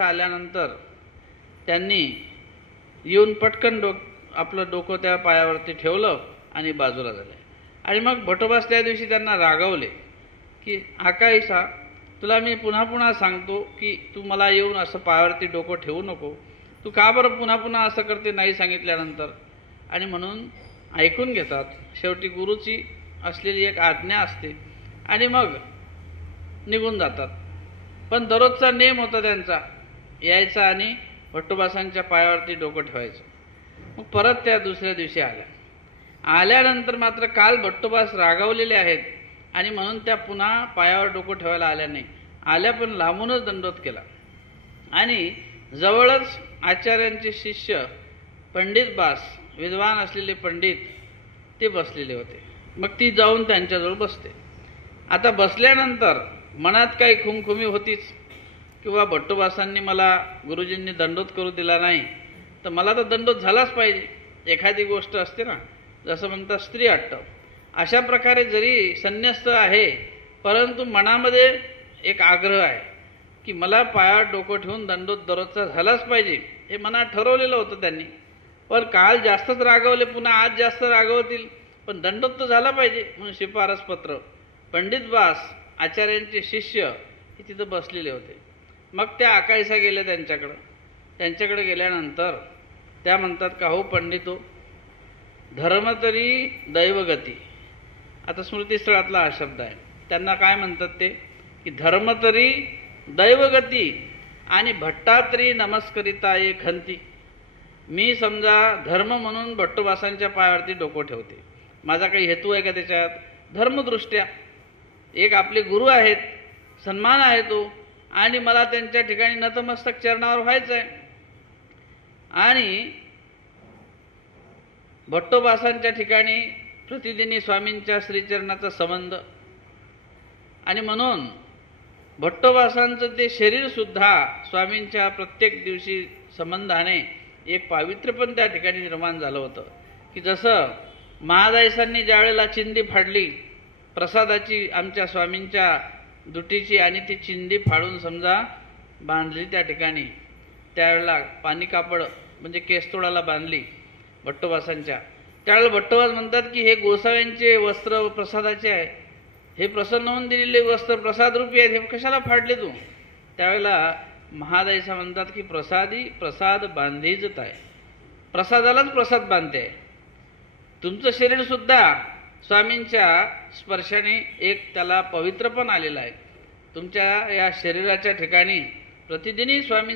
आल्यानंतर त्यांनी येऊन पटकन आपलं डोकं त्या पायावरती ठेवलं आणि बाजूला झाले। आणि मग भटोबास त्या दिवशी त्यांना रागवले की आकाईसा, तुला मी पुन्हा पुन्हा सांगतो की तू मला येऊन असं पायावरती डोकं ठेवू नको, तू का बरं पुन्हा पुन्हा असं करते नाही सांगितल्यानंतर। आणि म्हणून ऐकून घेतात। शेवटी गुरुची असलेली एक आज्ञा असते आणि मग निघून जातात। पण दररोजचा नेम होता त्यांचा, यायचा आणि भट्टोबासांच्या पायावरती डोकं ठेवायचं। मग परत त्या दुसऱ्या दिवशी आल्यानंतर मात्र काल भट्टोबास रागावलेले आहेत आणि म्हणून त्या पुन्हा पायावर डोकं ठेवायला आल्या नाही। आल्या पण लांबूनच दंडोत केला आणि जवळच आचार्यांचे शिष्य पंडित बास, विद्वान असलेले पंडित ते बसलेले होते। मग ती जाऊन त्यांच्याजवळ बसते। आता बसल्यानंतर मनात काही खुमखुमी होतीच किंवा भट्टोबासांनी मला गुरुजींनी दंडोत करू दिला नाही तर मला तर दंडोत झालाच पाहिजे। एखादी गोष्ट असते ना, जसं म्हणतात स्त्री अट्ट, अशा प्रकारे जरी संन्यस्त आहे परंतु मनामध्ये एक आग्रह आहे की मला पायावर डोकं ठेवून दंडोत दररोजचा झालाच पाहिजे, हे मनात ठरवलेलं होतं त्यांनी। पण काल जास्तच रागवले, पुन्हा आज जास्त रागवतील, पण दंडोत तर झाला पाहिजे म्हणून शिफारस पत्र पंडित बास आचार्यांचे शिष्य हे तिथं बसलेले होते। मग त्या आकाईसा गेल्या त्यांच्याकडे गेल्यानंतर त्या म्हणतात का हो पंडितो, धर्म तरी दैवगती। आता स्मृतीस्थळातला हा शब्द आहे। त्यांना काय म्हणतात ते की धर्म तरी दैवगती आणि भट्टा तरी नमस्करिता एक खंती। मी समजा धर्म म्हणून भट्टोबासांच्या पायावरती डोकं ठेवते, माझा काही हेतू आहे का त्याच्यात? धर्मदृष्ट्या एक आपले गुरु आहेत, सन्मान आहे तो, आणि मला त्यांच्या ठिकाणी नतमस्तक चरणावर व्हायचं आहे। आणि भट्टोबासांच्या ठिकाणी प्रतिदिनी स्वामींच्या श्रीचरणाचा संबंध, आणि म्हणून भट्टोबासांचं ते शरीर सुद्धा स्वामींच्या प्रत्येक दिवशी संबंधाने एक पावित्र्य पण त्या ठिकाणी निर्माण झालं होतं। की जसं महादायसांनी ज्यावेळेला चिंदी फाडली प्रसादाची आमच्या स्वामींच्या दुटीची आणि ती चिंदी फाडून समजा बांधली त्या ठिकाणी, त्यावेळेला पाणी कापड म्हणजे केसतोडाला बांधली भट्टोबासांच्या, त्यावेळेला भट्टोबास म्हणतात की हे गोसाव्यांचे वस्त्र प्रसादाचे आहे, हे प्रसन्न होऊन दिलेले वस्त्र प्रसादरूपी आहेत, हे कशाला फाडले तू? त्यावेळेला महादायसा म्हणतात की प्रसाद बांधीजत आहे, प्रसादालाच प्रसाद बांधते। तुमचं शरीर सुद्धा स्वामींच्या स्पर्शाने एक त्याला पवित्र पण आलेलं आहे। तुमच्या या शरीराच्या ठिकाणी प्रतिदिनी स्वामी